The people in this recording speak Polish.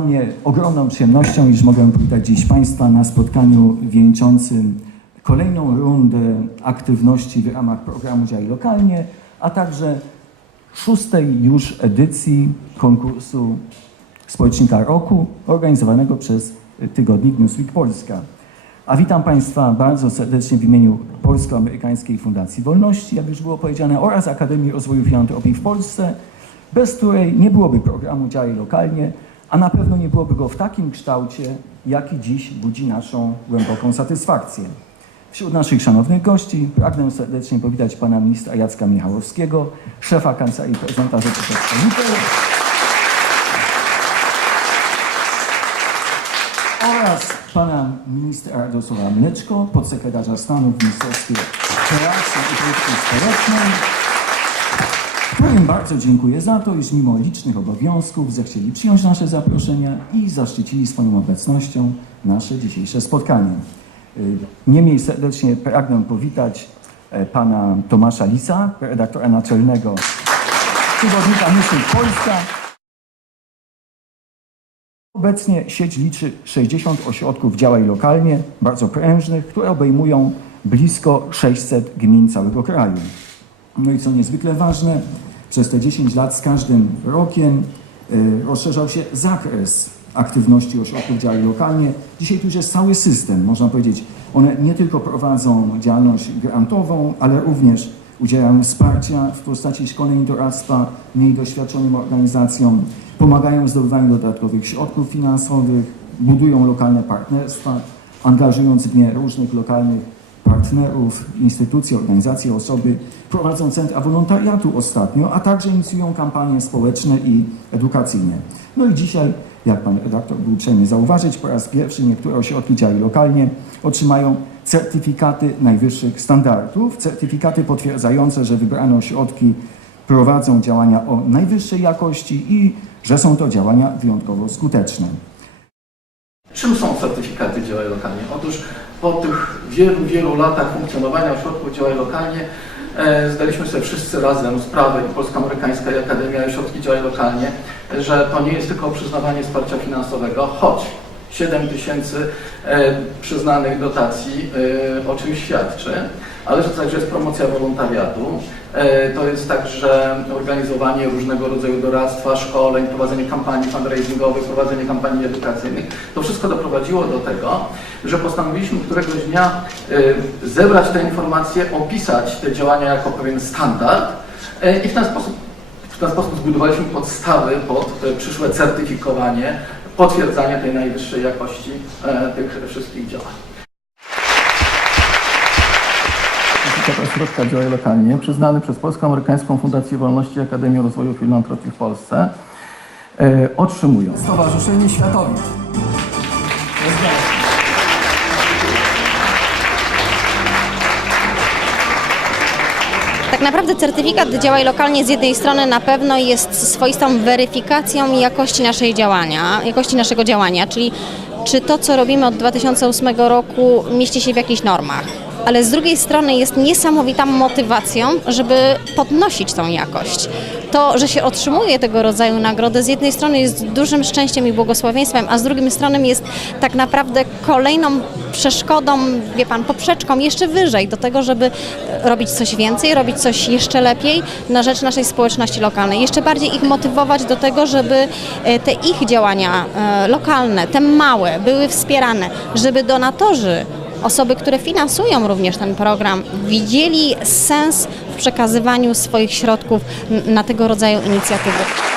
mnie ogromną przyjemnością, iż mogę powitać dziś Państwa na spotkaniu wieńczącym kolejną rundę aktywności w ramach programu Działaj Lokalnie, a także szóstej już edycji konkursu Społecznika Roku organizowanego przez tygodnik Newsweek Polska. A witam Państwa bardzo serdecznie w imieniu Polsko-Amerykańskiej Fundacji Wolności, jak już było powiedziane, oraz Akademii Rozwoju Filantropii w Polsce, bez której nie byłoby programu Działaj Lokalnie, a na pewno nie byłoby go w takim kształcie, jaki dziś budzi naszą głęboką satysfakcję. Wśród naszych szanownych gości pragnę serdecznie powitać pana ministra Jacka Michałowskiego, szefa Kancelarii Prezydenta Rzeczypospolitej oraz pana ministra Radosława Mleczko, podsekretarza stanu w Ministerstwie Pracy i Polityki Społecznej, którym bardzo dziękuję za to, iż mimo licznych obowiązków zechcieli przyjąć nasze zaproszenia i zaszczycili swoją obecnością nasze dzisiejsze spotkanie. Y, Niemniej serdecznie pragnę powitać e, pana Tomasza Lisa, redaktora naczelnego tygodnika Newsweek Polska. Obecnie sieć liczy 60 ośrodków działań lokalnie, bardzo prężnych, które obejmują blisko 600 gmin całego kraju. No i co niezwykle ważne, przez te 10 lat z każdym rokiem y, rozszerzał się zakres aktywności ośrodków działań lokalnie. Dzisiaj tu już jest cały system, można powiedzieć. One nie tylko prowadzą działalność grantową, ale również udzielają wsparcia w postaci szkoleń doradztwa mniej doświadczonym organizacjom, pomagają w zdobywaniu dodatkowych środków finansowych, budują lokalne partnerstwa, angażując w nie różnych lokalnych partnerów, instytucje, organizacje, osoby, prowadzą centra wolontariatu ostatnio, a także inicjują kampanie społeczne i edukacyjne. No i dzisiaj, jak pan redaktor był uprzejmy zauważyć, po raz pierwszy niektóre ośrodki działań lokalnie otrzymają certyfikaty najwyższych standardów, certyfikaty potwierdzające, że wybrane ośrodki prowadzą działania o najwyższej jakości i że są to działania wyjątkowo skuteczne. Czym są certyfikaty działań lokalnie? Otóż po tych wielu, wielu latach funkcjonowania ośrodków działań lokalnie e, zdaliśmy sobie wszyscy razem sprawę i Polsko-Amerykańska i Akademia i Ośrodki Działań Lokalnie, że to nie jest tylko przyznawanie wsparcia finansowego, choć 7 tysięcy e, przyznanych dotacji e, o czymś świadczy, ale to także jest promocja wolontariatu, e, to jest także organizowanie różnego rodzaju doradztwa, szkoleń, prowadzenie kampanii fundraisingowych, prowadzenie kampanii edukacyjnych. To wszystko doprowadziło do tego, że postanowiliśmy któregoś dnia zebrać te informacje, opisać te działania jako pewien standard i w ten sposób w ten sposób zbudowaliśmy podstawy pod przyszłe certyfikowanie, potwierdzanie tej najwyższej jakości e, tych wszystkich działań. Certyfikat Ośrodka Działań Lokalnie, przyznany przez Polsko-Amerykańską Fundację Wolności i Akademię Rozwoju Filantropii w Polsce, e, otrzymują Stowarzyszenie Światowi. Naprawdę certyfikat działaj lokalnie z jednej strony na pewno jest swoistą weryfikacją jakości naszej działania, jakości naszego działania, czyli czy to, co robimy od 2008 roku mieści się w jakichś normach. Ale z drugiej strony jest niesamowitą motywacją, żeby podnosić tą jakość. To, że się otrzymuje tego rodzaju nagrodę, z jednej strony jest dużym szczęściem i błogosławieństwem, a z drugiej strony jest tak naprawdę kolejną przeszkodą, wie pan, poprzeczką jeszcze wyżej do tego, żeby robić coś więcej, robić coś jeszcze lepiej na rzecz naszej społeczności lokalnej. Jeszcze bardziej ich motywować do tego, żeby e, te ich działania e, lokalne, te małe, były wspierane, żeby donatorzy osoby, które finansują również ten program, widzieli sens w przekazywaniu swoich środków na tego rodzaju inicjatywy.